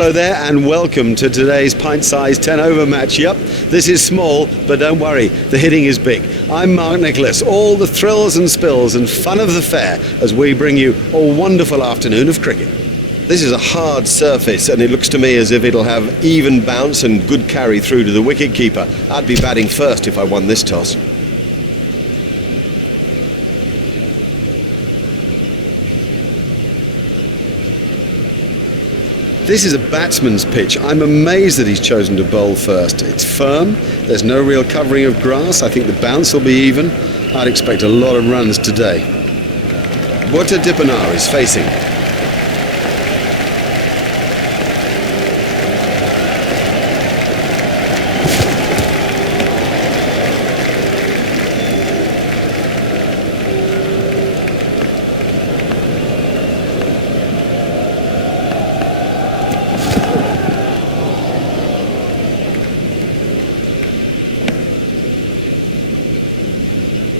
Hello there and welcome to today's pint-sized 10-over match. Yep, this is small, but don't worry, the hitting is big. I'm Mark Nicholas, all the thrills and spills and fun of the fair as we bring you a wonderful afternoon of cricket. This is a hard surface and it looks to me as if it'll have even bounce and good carry through to the wicket-keeper. I'd be batting first if I won this toss. This is a batsman's pitch. I'm amazed that he's chosen to bowl first. It's firm, there's no real covering of grass. I think the bounce will be even. I'd expect a lot of runs today. T10 is facing.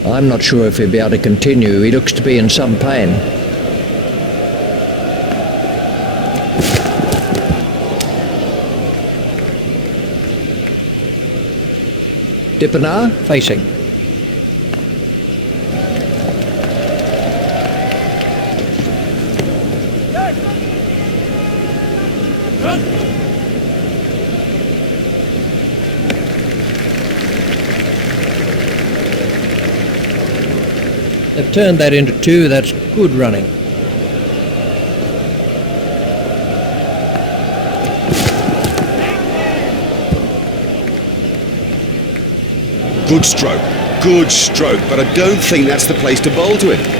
I'm not sure if he'll be able to continue. He looks to be in some pain. T10 facing. They've turned that into 2, that's good running. Good stroke, but I don't think that's the place to bowl to him.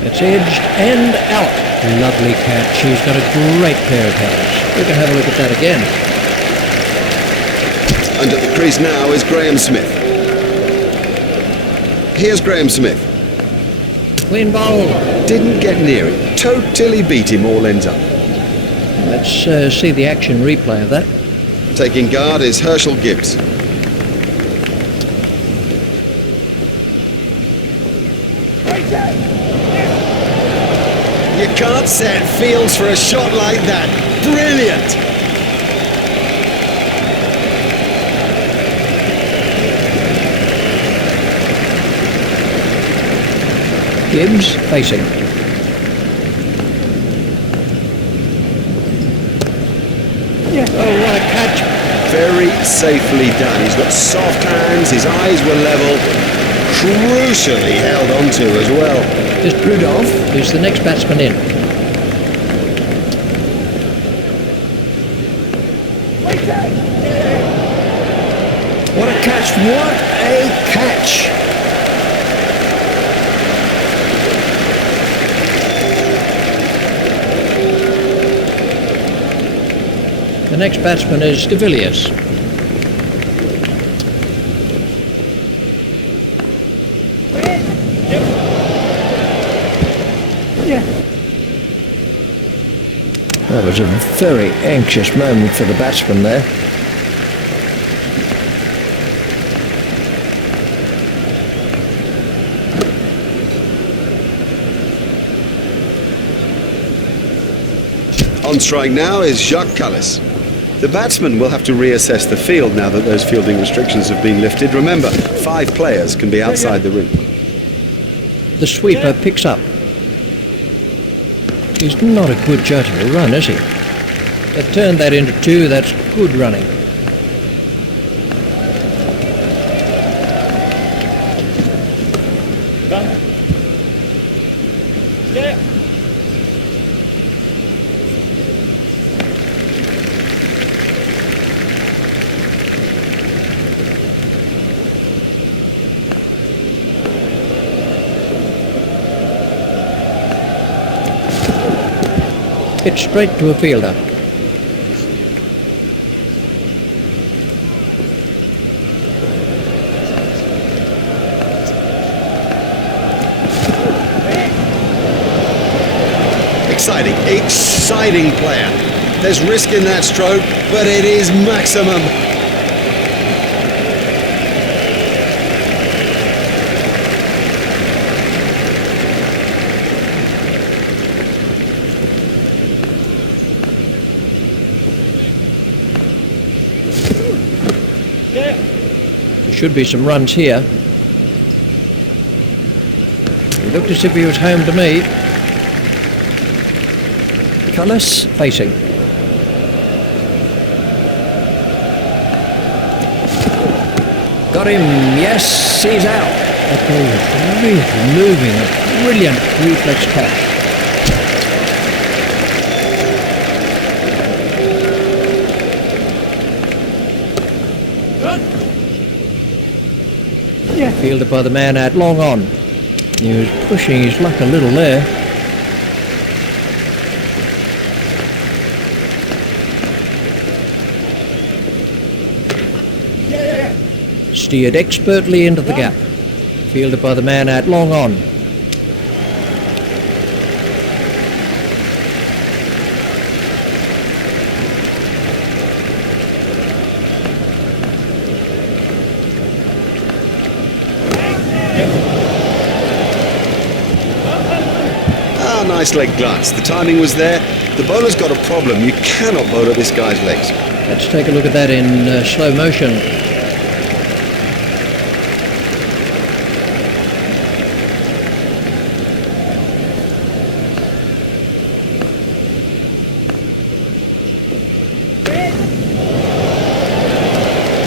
It's edged and out. Lovely catch. She's got a great pair of hands. We can have a look at that again. And at the crease now is Graham Smith. Here's Graham Smith. Clean bowl. Didn't get near it. Totally beat him all ends up. Let's see the action replay of that. Taking guard is Herschel Gibbs. You can't set fields for a shot like that. Brilliant! Gibbs facing. Yeah. Oh, what a catch. Very safely done. He's got soft hands, his eyes were level, crucially held onto as well. Just Rudolph, who's the next batsman in. What a catch, what a catch! The next batsman is De Villiers. That was a very anxious moment for the batsman there. On strike now is Jacques Callis. The batsman will have to reassess the field now that those fielding restrictions have been lifted. Remember, 5 players can be outside the ring. The sweeper picks up. He's not a good judge of a run, is he? They've turned that into 2, that's good running. Hit straight to a fielder. exciting player. There's risk in that stroke, but it is maximum. There should be some runs here. He looked as if he was home to me. Cullis facing. Got him, yes, he's out. That ball was really moving, a brilliant reflex catch. Fielded by the man out long on. He was pushing his luck a little there. Steered expertly into the gap. Fielded by the man out long on. Nice leg glance. The timing was there. The bowler's got a problem. You cannot bowl at this guy's legs. Let's take a look at that in slow motion.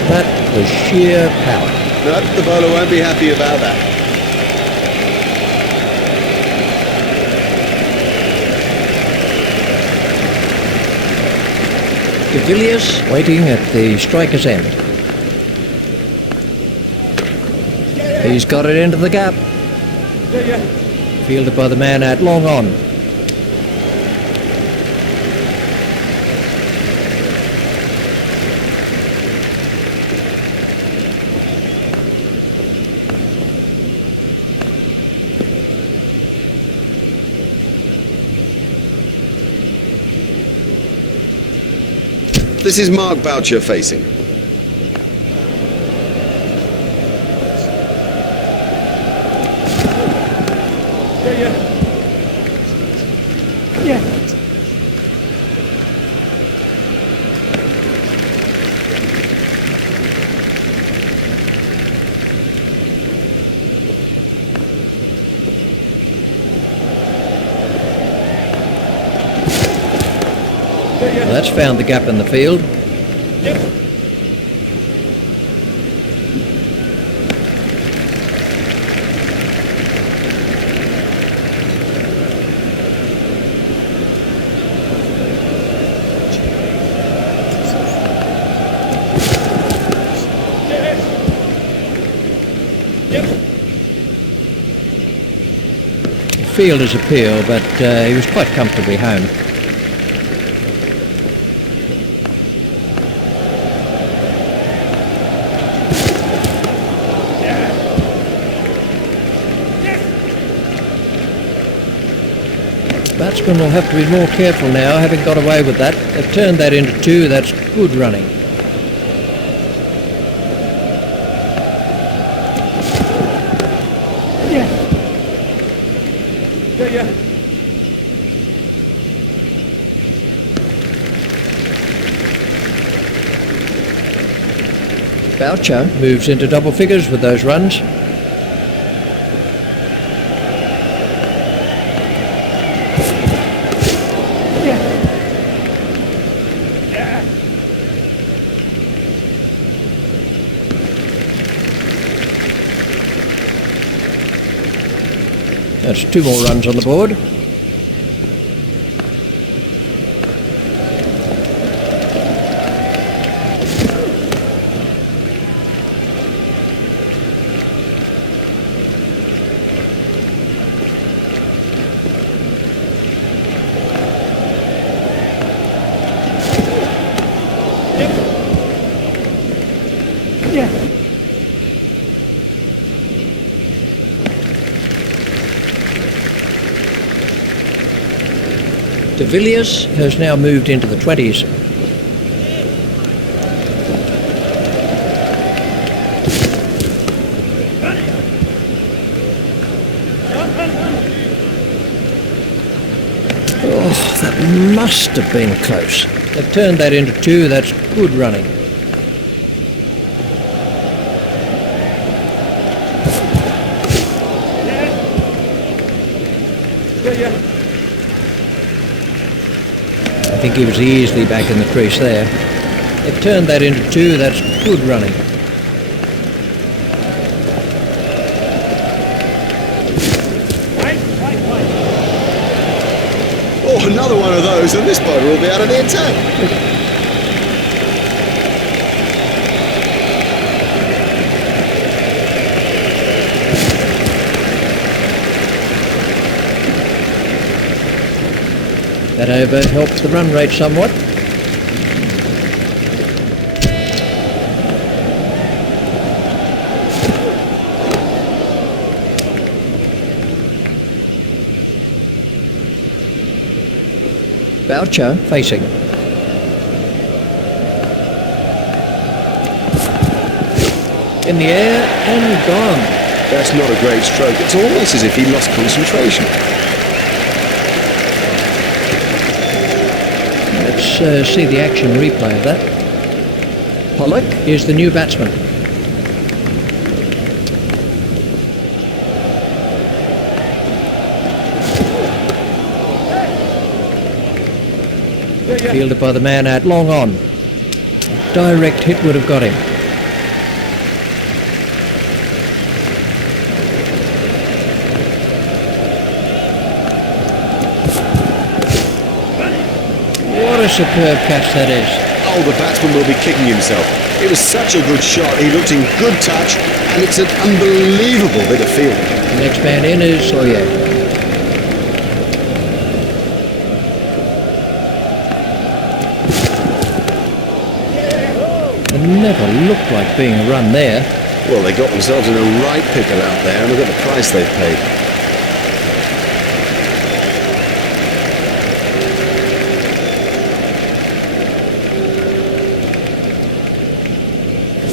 That was sheer power. No, the bowler won't be happy about that. De Villiers waiting at the striker's end. He's got it into the gap. Fielded by the man out long on. This is Mark Boucher facing. That's found the gap in the field. Fielder's appeal, but he was quite comfortably home. Batsmen will have to be more careful now, having got away with that. They've turned that into two. That's good running. Boucher moves into double figures with those runs. That's two more runs on the board. De Villiers has now moved into the 20s. Oh, that must have been close. They've turned that into 2. That's good running. I think he was easily back in the crease there. They've turned that into 2. That's good running. Oh, another one of those, and this bowler will be out of the attack. That over helped the run rate somewhat. Boucher facing. In the air and gone. That's not a great stroke. It's almost as if he lost concentration. Let's see the action replay of that. Pollock is the new batsman. Fielded by the man out long on. A direct hit would have got him. What a superb catch that is. Oh, the batsman will be kicking himself. It was such a good shot. He looked in good touch, and it's an unbelievable bit of fielding. The next man in is Sawyer. It never looked like being a run there. Well, they got themselves in a right pickle out there, and look at the price they've paid.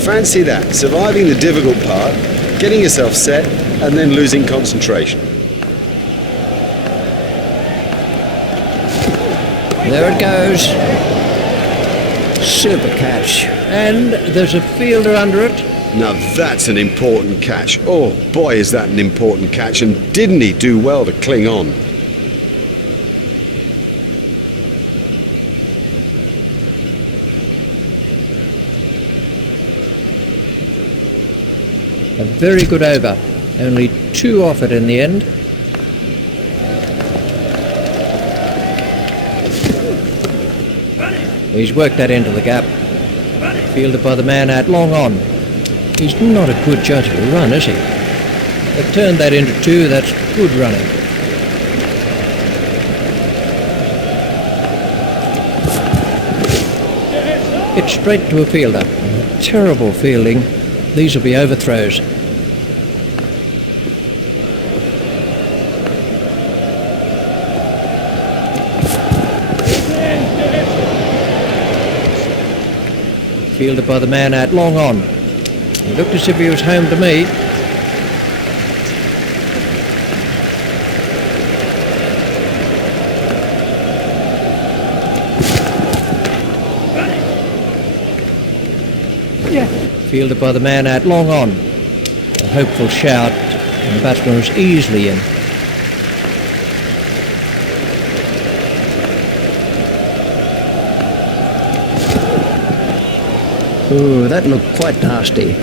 Fancy that, surviving the difficult part, getting yourself set, and then losing concentration. There it goes. Super catch. And there's a fielder under it. Now that's an important catch. Oh boy, is that an important catch, and didn't he do well to cling on? A very good over. Only 2 off it in the end. He's worked that into the gap. Fielded by the man out long on. He's not a good judge of a run, is he? They've turned that into 2. That's good running. It's straight to a fielder. Terrible fielding. These will be overthrows. Fielded by the man out long on. He looked as if he was home to me. Fielded by the man out long on. A hopeful shout, and the batsman was easily in. Ooh, that looked quite nasty.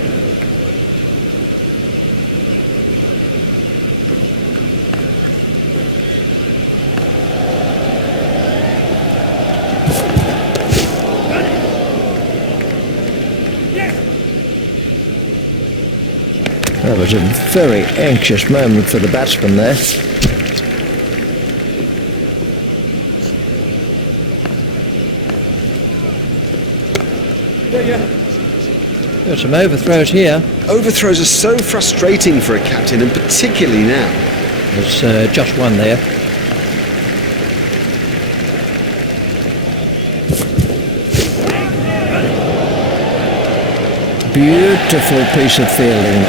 That was a very anxious moment for the batsman there. Got some overthrows here. Overthrows are so frustrating for a captain, and particularly now. There's just one there. beautiful piece of fielding.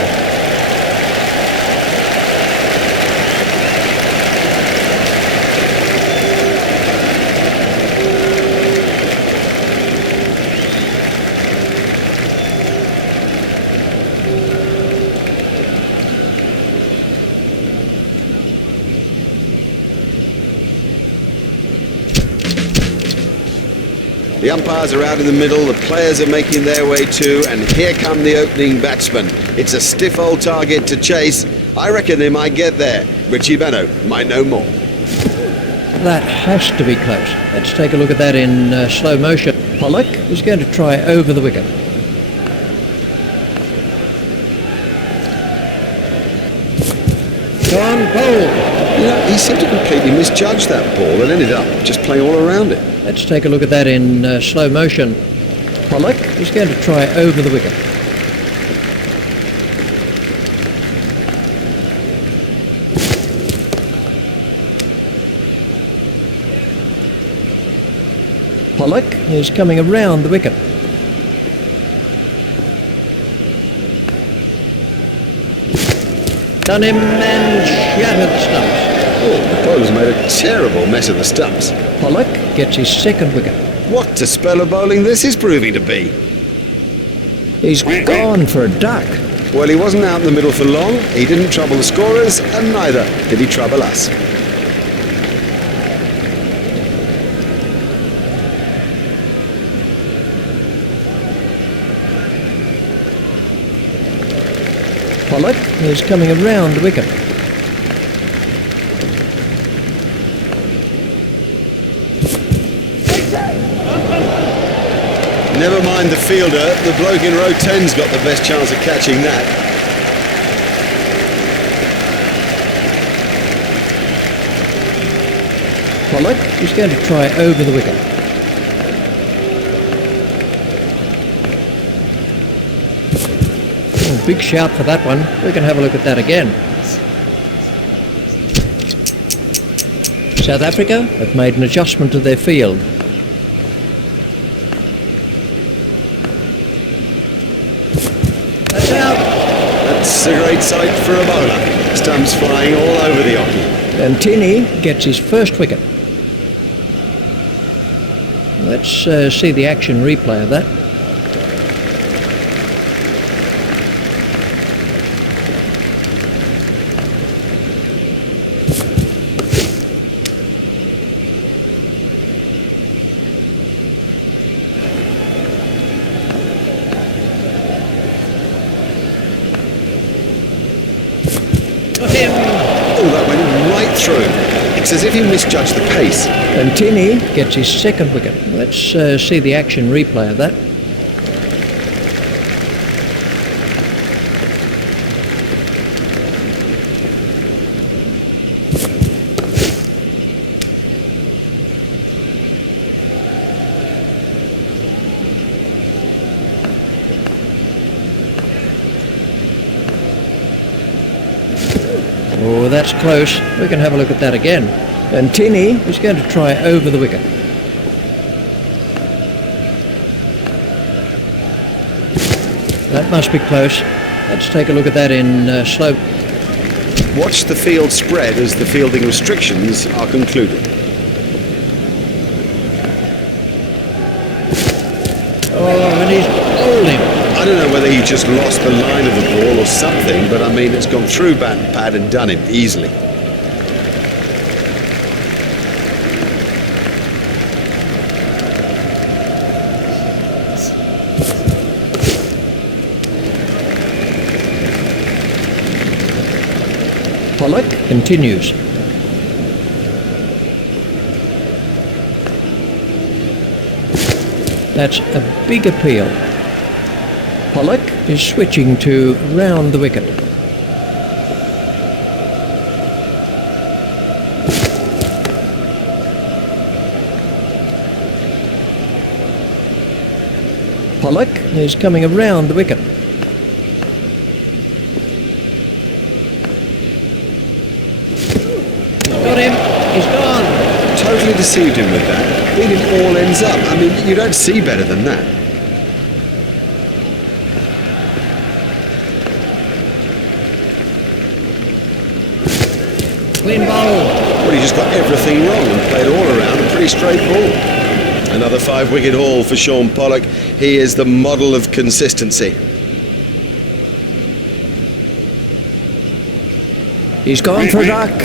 The umpires are out in the middle, the players are making their way too, and here come the opening batsmen. It's a stiff old target to chase. I reckon they might get there. Richie Benno might know more. That has to be close. Let's take a look at that in slow motion. Pollock is going to try over the wicket. Gone bold. You know, he seemed to completely misjudge that ball and ended up just playing all around it. Let's take a look at that in slow motion. Pollock is going to try over the wicket. Pollock is coming around the wicket. Done him and shattered the stumps. Oh, the bowler's made a terrible mess of the stumps. Pollock gets his second wicket. What a spell of bowling this is proving to be. He's gone for a duck. Well, he wasn't out in the middle for long, he didn't trouble the scorers, and neither did he trouble us. Pollock is coming around the wicket. Never mind the fielder, the bloke in row 10's got the best chance of catching that. Pollock is going to try over the wicket. Oh, big shout for that one. We can have a look at that again. South Africa have made an adjustment to their field. That's out. That's a great sight for a bowler. Stumps flying all over the hockey. And Tinney gets his first wicket. Let's see the action replay of that. Oh, that went right through. It's as if he misjudged the pace. And Tinney gets his second wicket. Let's see the action replay of that. Oh, that's close. We can have a look at that again. And Tinney is going to try over the wicket. That must be close. Let's take a look at that in slow. Watch the field spread as the fielding restrictions are concluded. Oh, and he's bowled him. I don't know whether he just lost the line of the ball or something, but I mean, it's gone through bat and pad and done him easily. Pollock continues. That's a big appeal. Pollock is switching to round the wicket. Pollock is coming around the wicket. Got him. He's gone. Totally deceived him with that. Beat him all ends up. I mean, you don't see better than that. Clean bowl. Well, he just got everything wrong and played all around a pretty straight ball. Another 5-wicket haul for Sean Pollock. He is the model of consistency. He's gone for a duck.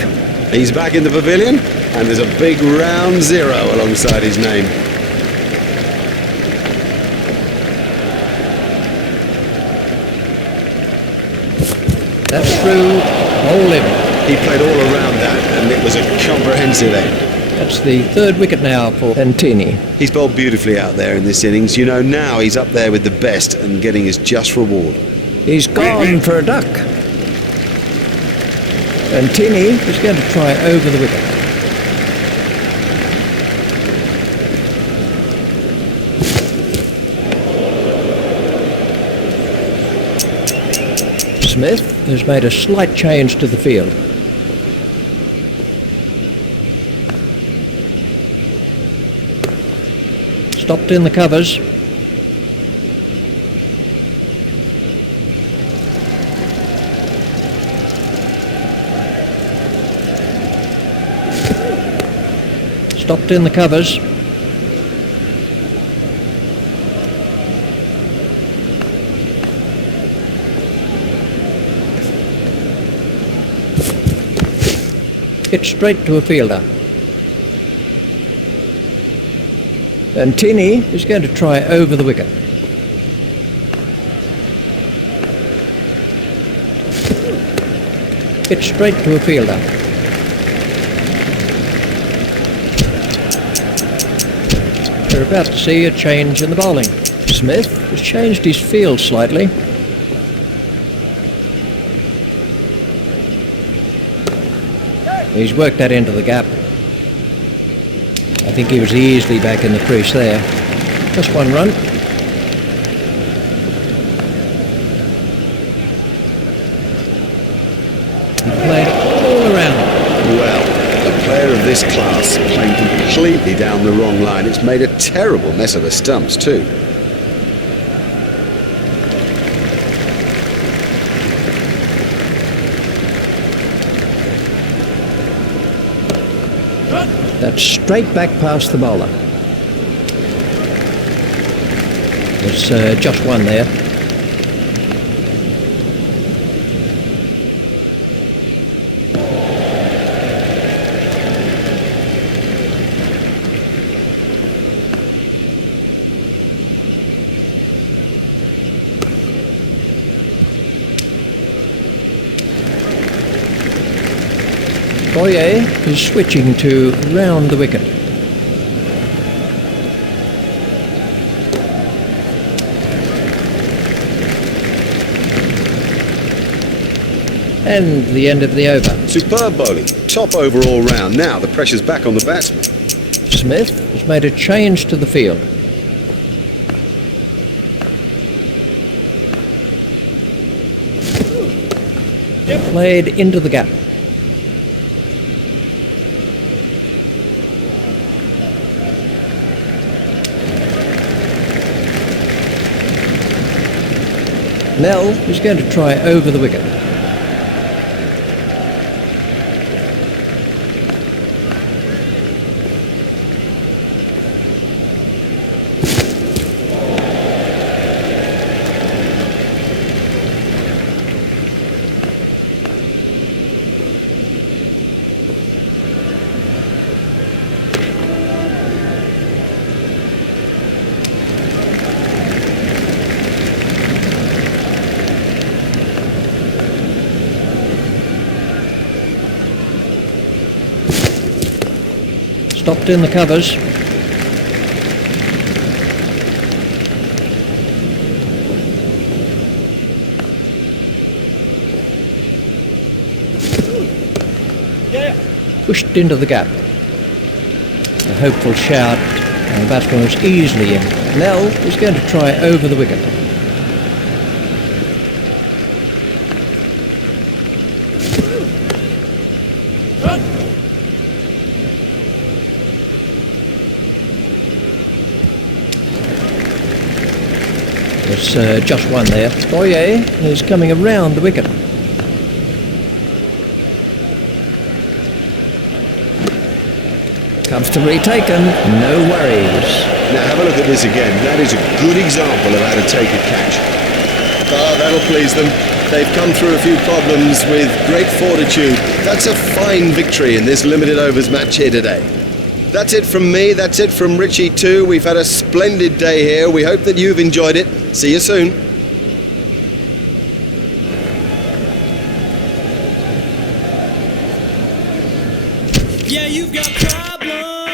He's back in the pavilion, and there's a big round 0 alongside his name. That's through. Hole in. He played all around that, and it was a comprehensive end. That's the 3rd wicket now for Santini. He's bowled beautifully out there in this innings. You know, now he's up there with the best and getting his just reward. He's gone for a duck. Santini is going to try over the wicket. Smith has made a slight change to the field. Stopped in the covers. Stopped in the covers. Hit straight to a fielder. Santini is going to try over the wicket. Hit straight to a fielder. We're about to see a change in the bowling. Smith has changed his field slightly. He's worked that into the gap. I think he was easily back in the crease there. Just one run. He played all around. Well, a player of this class playing completely down the wrong line. It's made a terrible mess of the stumps too. That's straight back past the bowler. There's just one there. Boyer is switching to round the wicket. And the end of the over. Superb bowling, top overall round. Now the pressure's back on the batsman. Smith has made a change to the field. Played into the gap. Nell is going to try over the wicket. Stopped in the covers. Pushed into the gap. A hopeful shout, and the batsman was easily in. Nell is going to try over the wicket. There's just one there. Boyer is coming around the wicket. Comfortably taken, no worries. Now have a look at this again. That is a good example of how to take a catch. Ah, that'll please them. They've come through a few problems with great fortitude. That's a fine victory in this limited overs match here today. That's it from me, that's it from Richie too. We've had a splendid day here. We hope that you've enjoyed it. See you soon. Yeah, you've got problems.